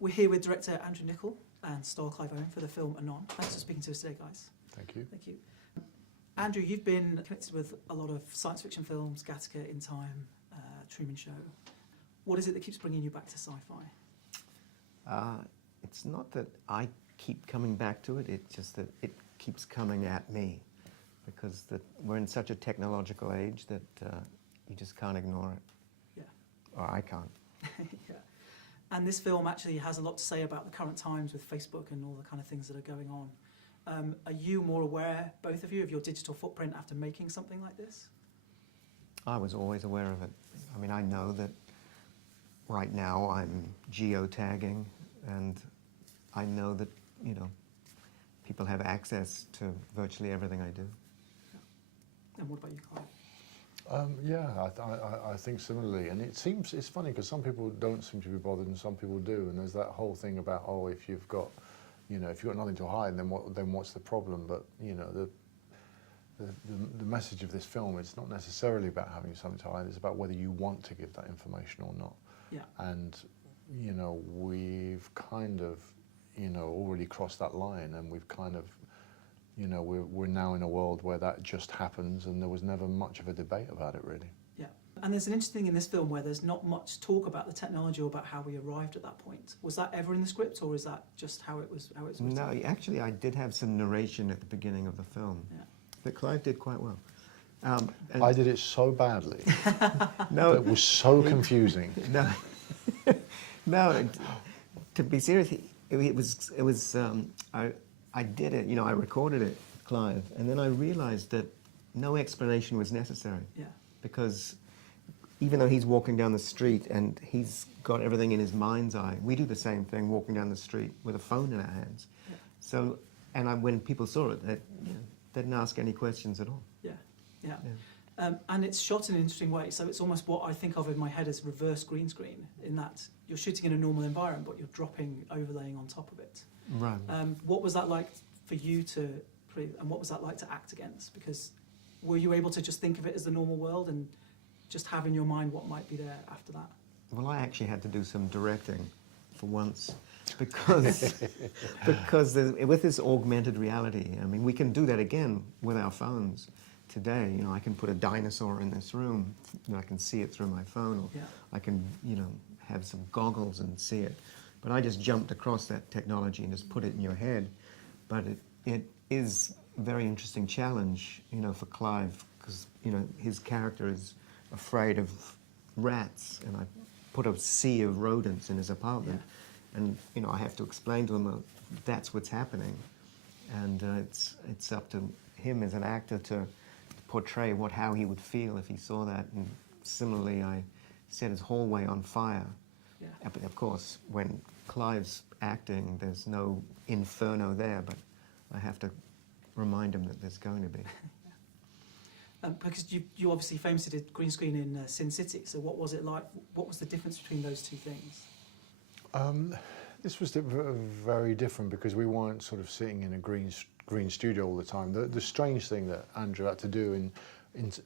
We're here with director Andrew Niccol and star Clive Owen for the film Anon. Thanks for speaking to us today, guys. Thank you. Thank you. Andrew, you've been connected with a lot of science fiction films, Gattaca, In Time, Truman Show. What is it that keeps bringing you back to sci-fi? It's not that I keep coming back to it, it's just that it keeps coming at me. Because we're in such a technological age that you just can't ignore it. Yeah. Or I can't. Yeah. And this film actually has a lot to say about the current times with Facebook and all the kind of things that are going on. Are you more aware, both of you, of your digital footprint after making something like this? I was always aware of it. I mean, I know that right now I'm geotagging, and I know that, you know, people have access to virtually everything I do. Yeah. And what about you, Clive? Yeah, I think similarly, and it's funny because some people don't seem to be bothered and some people do, and there's that whole thing about, oh, if you've got nothing to hide, then what's the problem? But you know, the message of this film is not necessarily about having something to hide. It's about whether you want to give that information or not. Yeah. And you know, we've kind of, you know, already crossed that line, and we've kind of, you know, we're now in a world where that just happens, and there was never much of a debate about it, really. Yeah. And there's an interesting thing in this film where there's not much talk about the technology or about how we arrived at that point. Was that ever in the script, or is that just how it was written? No, actually, I did have some narration at the beginning of the film that Clive did quite well. And I did it so badly. No, it was so confusing. No, no. To be serious, it was. I did it. You know, I recorded it, Clive, and then I realized that no explanation was necessary. Yeah. Because even though he's walking down the street and he's got everything in his mind's eye, we do the same thing walking down the street with a phone in our hands. Yeah. So, and when people saw it, they didn't ask any questions at all. Yeah. Yeah. Yeah. And it's shot in an interesting way, so it's almost what I think of in my head as reverse green screen, in that you're shooting in a normal environment, but you're dropping overlaying on top of it. Right. What was that like for you and what was that like to act against? Because were you able to just think of it as the normal world and just have in your mind what might be there after that? Well, I actually had to do some directing for once, because with this augmented reality, I mean, we can do that again with our phones today. You know, I can put a dinosaur in this room, and I can see it through my phone, or I can, you know, have some goggles and see it. But I just jumped across that technology and just put it in your head. But it is a very interesting challenge, you know, for Clive, because, you know, his character is afraid of rats, and I put a sea of rodents in his apartment. And, you know, I have to explain to him that that's what's happening. And it's up to him as an actor to portray how he would feel if he saw that. And similarly, I set his hallway on fire. Yeah. But of course, when Clive's acting, there's no inferno there, but I have to remind him that there's going to be. Because you obviously famously did green screen in Sin City, so what was it like? What was the difference between those two things? This was very different because we weren't sort of sitting in a green studio all the time. The strange thing that Andrew had to do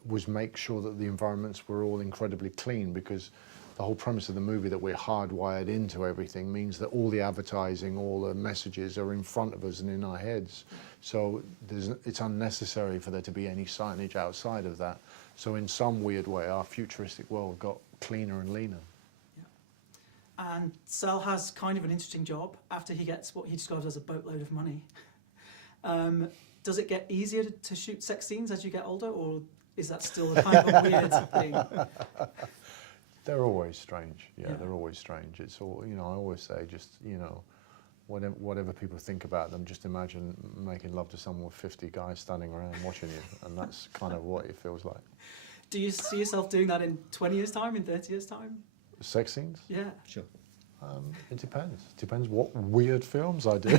was make sure that the environments were all incredibly clean, because the whole premise of the movie, that we're hardwired into everything, means that all the advertising, all the messages are in front of us and in our heads. So it's unnecessary for there to be any signage outside of that. So in some weird way, our futuristic world got cleaner and leaner. Yeah. And Sal has kind of an interesting job after he gets what he describes as a boatload of money. Does it get easier to shoot sex scenes as you get older, or is that still a kind of weird thing? They're always strange. Yeah, they're always strange. It's all, you know, I always say, just, you know, whatever people think about them, just imagine making love to someone with 50 guys standing around watching you, and that's kind of what it feels like. Do you see yourself doing that in 20 years' time, in 30 years' time? Sex scenes? Yeah. Sure. It depends. Depends what weird films I do.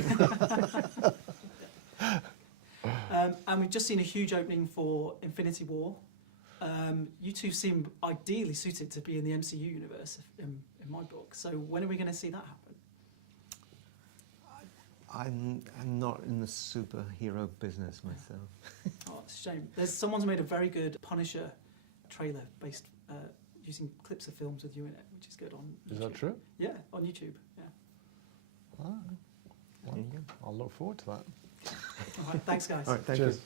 And we've just seen a huge opening for Infinity War. You two seem ideally suited to be in the MCU universe, in my book. So when are we going to see that happen? I'm not in the superhero business myself. Oh, it's a shame. Someone's made a very good Punisher trailer based using clips of films with you in it, which is good on YouTube. Is that true? Yeah, on YouTube. Yeah. Well, There you go. I'll look forward to that. All right, thanks, guys. All right, thank Cheers. you.